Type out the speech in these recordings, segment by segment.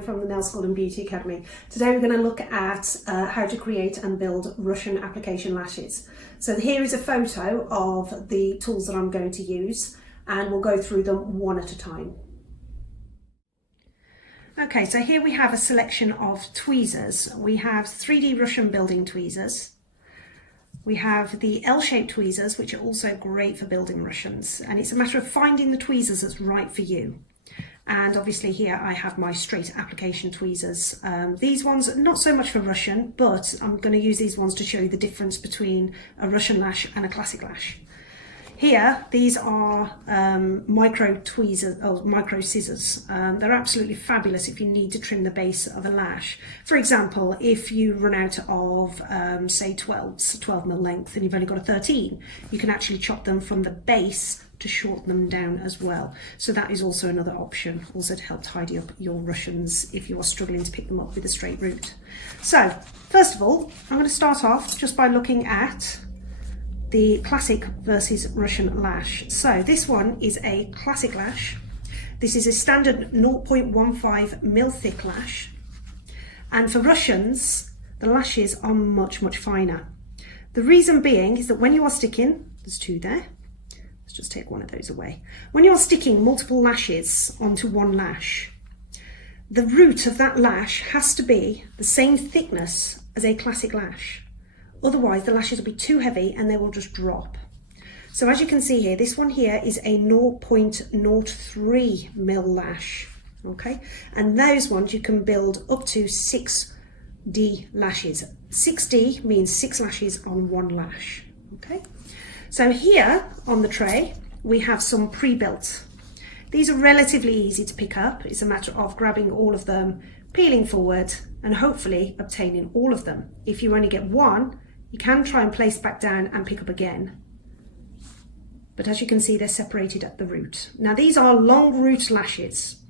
Caroline from the Nail School and Beauty Academy. Today we're going to look at how to create and build Russian application lashes. So here is a photo of the tools that I'm going to use, and we'll go through them one at a time. Okay, so here we have a selection of tweezers. We have 3D Russian building tweezers. We have the L-shaped tweezers, which are also great for building Russians, and it's a matter of finding the tweezers that's right for you. And obviously here I have my straight application tweezers. These ones, not so much for Russian, but I'm going to use these ones to show you the difference between a Russian lash and a classic lash. Here, these are micro tweezers, or micro scissors. They're absolutely fabulous if you need to trim the base of a lash. For example, if you run out of, say, 12mm length and you've only got a 13, you can actually chop them from the base to shorten them down as well. So that is also another option, also to help tidy up your Russians if you are struggling to pick them up with a straight root. So, first of all, I'm going to start off just by looking at the classic versus Russian lash. So this one is a classic lash. This is a standard 0.15mm thick lash. And for Russians, the lashes are much, much finer. The reason being is that when you are sticking, there's two there, let's just take one of those away. When you are sticking multiple lashes onto one lash, the root of that lash has to be the same thickness as a classic lash. Otherwise, the lashes will be too heavy and they will just drop. So as you can see here, this one here is a 0.03mm lash, okay? And those ones you can build up to 6D lashes. 6D means 6 lashes on one lash, okay? So here on the tray, we have some pre-built. These are relatively easy to pick up. It's a matter of grabbing all of them, peeling forward, and hopefully obtaining all of them. If you only get one, you can try and place back down and pick up again. But as you can see, they're separated at the root. Now these are long root lashes,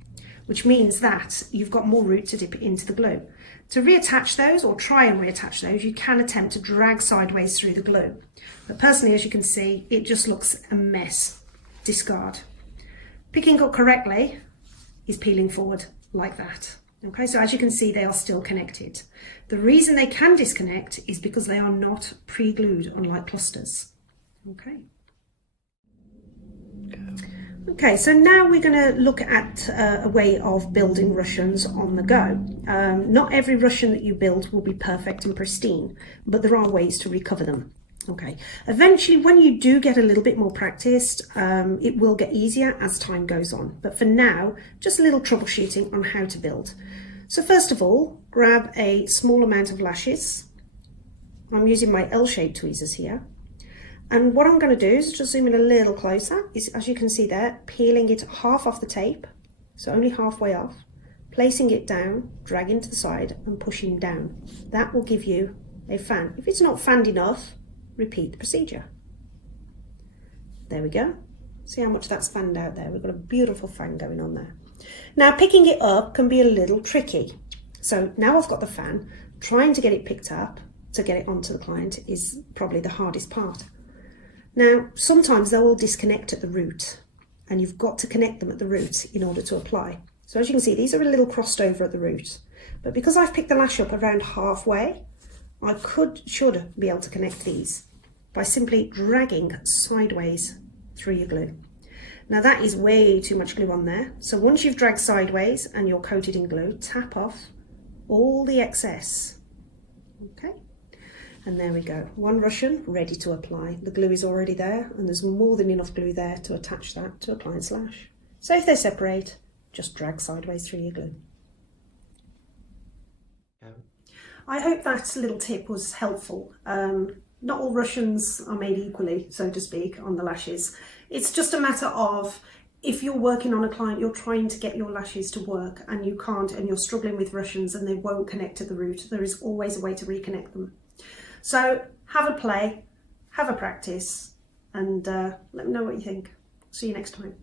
which means that you've got more root to dip into the glue. To reattach those, or try and reattach those, you can attempt to drag sideways through the glue. But personally, as you can see, it just looks a mess. Discard. Picking up correctly is peeling forward like that. Okay, so as you can see, they are still connected. The reason they can disconnect is because they are not pre-glued, unlike clusters. Okay. Okay, so now we're going to look at a way of building Russians on the go. Not every Russian that you build will be perfect and pristine, but there are ways to recover them. Okay, eventually when you do get a little bit more practiced, it will get easier as time goes on. But for now, just a little troubleshooting on how to build. So first of all, grab a small amount of lashes. I'm using my L-shaped tweezers here. And what I'm going to do is just zoom in a little closer, is as you can see there, peeling it half off the tape, so only halfway off, placing it down, dragging to the side and pushing down. That will give you a fan. If it's not fanned enough, repeat the procedure. There we go. See how much that's fanned out there? We've got a beautiful fan going on there. Now picking it up can be a little tricky. So now I've got the fan, trying to get it picked up to get it onto the client is probably the hardest part. Now sometimes they'll all disconnect at the root, and you've got to connect them at the root in order to apply. So as you can see, these are a little crossed over at the root, but because I've picked the lash up around halfway, I should be able to connect these by simply dragging sideways through your glue. Now that is way too much glue on there. So once you've dragged sideways and you're coated in glue, tap off all the excess. Okay, and there we go. One Russian ready to apply. The glue is already there, and there's more than enough glue there to attach that to a client's lash. So if they separate, just drag sideways through your glue. I hope that little tip was helpful. Not all Russians are made equally, so to speak, on the lashes. It's just a matter of, if you're working on a client, you're trying to get your lashes to work and you can't, and you're struggling with Russians and they won't connect to the root, there is always a way to reconnect them. So have a play, have a practice, and let me know what you think. See you next time.